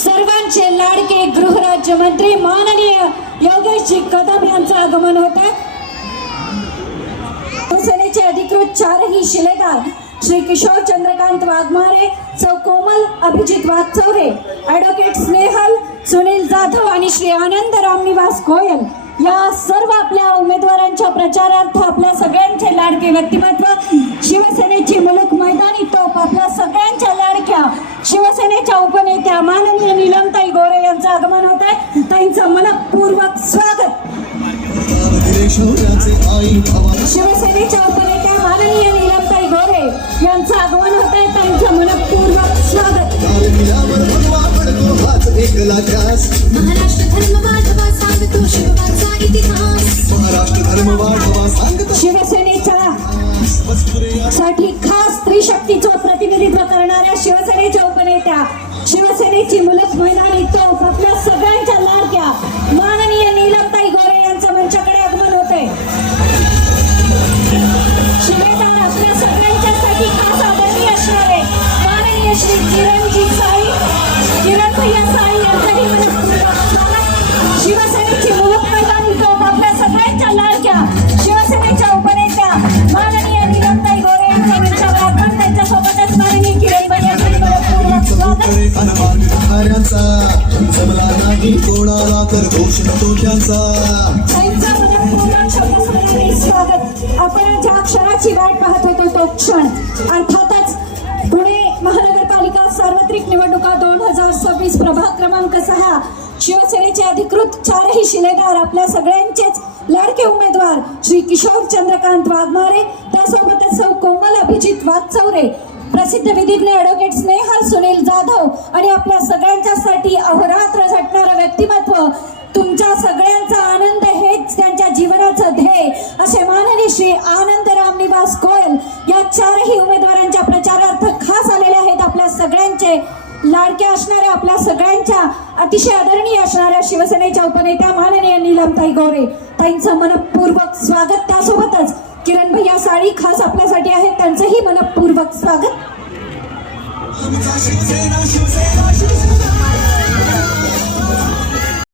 सर्वांचे लाडके गृहराज्यमंत्री माननीय योगेशजी कदम यांचं आगमन होत आहे। शिवसेनेचे अधिकृत चारही शिलेदार श्री किशोर चंद्रकांत वाघमारे, सौ कोमल अभिजित वागचौरे, ॲडव्होकेट स्नेहल सुनील जाधव आणि श्री आनंद रामनिवास गोयल या सर्व आपल्या उमेदवारांच्या प्रचारार्थ आपल्या सगळ्यांचे लाडके व्यक्तिमत्व शिवसेनेची मुलुक मैदानी तोप आपल्या सगळ्यांच्या लाडक्या शिवसेनेच्या उपनेत्या माननीय नीलमताई गोरे यांचं आगमन होत आहे। त्यांचं मनपूर्वक स्वागत। शिवसेनेच्या उपनेत्या माननीय नीलमताई गोरे यांचं आगमन होत आहे। त्यांचं मनपूर्वक स्वागत। शिवसेनेच्या साठी खास स्त्रीशक्तीचं प्रतिनिधित्व करणाऱ्या शिवसेनेच्या उपनेत्या शिवसेनेची मुलुक मैदानी तोफ आपल्या सगळ्यांच्या लाडक्या माननीय नीलमताई गोरे यांचं मंचाकडे आगमन होते। शिलेदार आपल्या सगळ्यांच्यासाठी खास आदरणीय असणारे माननीय श्री किरण भैया साई यांचंही मनपूर्वक स्वागत। शिवसेनेची मुलुक मैदानी तोफ आपल्या सगळ्यांच्या लाडक्या शिवसेनेच्या उपनेत्या माननीय नीलमताई गोरे यांच्या मंचावर आगमन। त्यांच्यासोबतच माननीय किरण भैया मनपूर्वक स्वागत। आपण ज्या क्षणाची वाट पाहत होतो तो क्षण अर्थातच पुणे महानगरपालिका सार्वत्रिक निवडणुका 2026 प्रभाग क्रमांक 6 शिवसेनेचे अधिकृत चारही शिलेदार आपल्या सगळ्यांचेच लाडके उमेदवार श्री किशोर चंद्रकांत वाघमारे, त्यासोबतच सौ कोमल अभिजित वागचौरे, प्रसिद्ध विधिज्ञ ॲडव्होकेट स्नेहल सुनील जाधव आणि आपल्या सगळ्यांच्यासाठी अहोरात्र झटणारं व्यक्तिमत्व तुमच्या सगळ्यांचा आनंद हेच त्यांच्या जीवनाचं ध्येय असे माननीय श्री आनंद रामनिवास गोयल या चारही उमेदवारांच्या प्रचारार्थ खास आलेले आहेत। आपल्या सगळ्यांचे लाडके असणाऱ्या आपल्या सगळ्यांच्या अतिशय आदरणीय असणाऱ्या शिवसेनेच्या उपनेत्या माननीय नीलमताई गोरे त्यांचं मनपूर्वक स्वागत। त्यासोबतच किरण भैया साळी खास आपल्यासाठी आहेत, त्यांचंही मनपूर्वक स्वागत।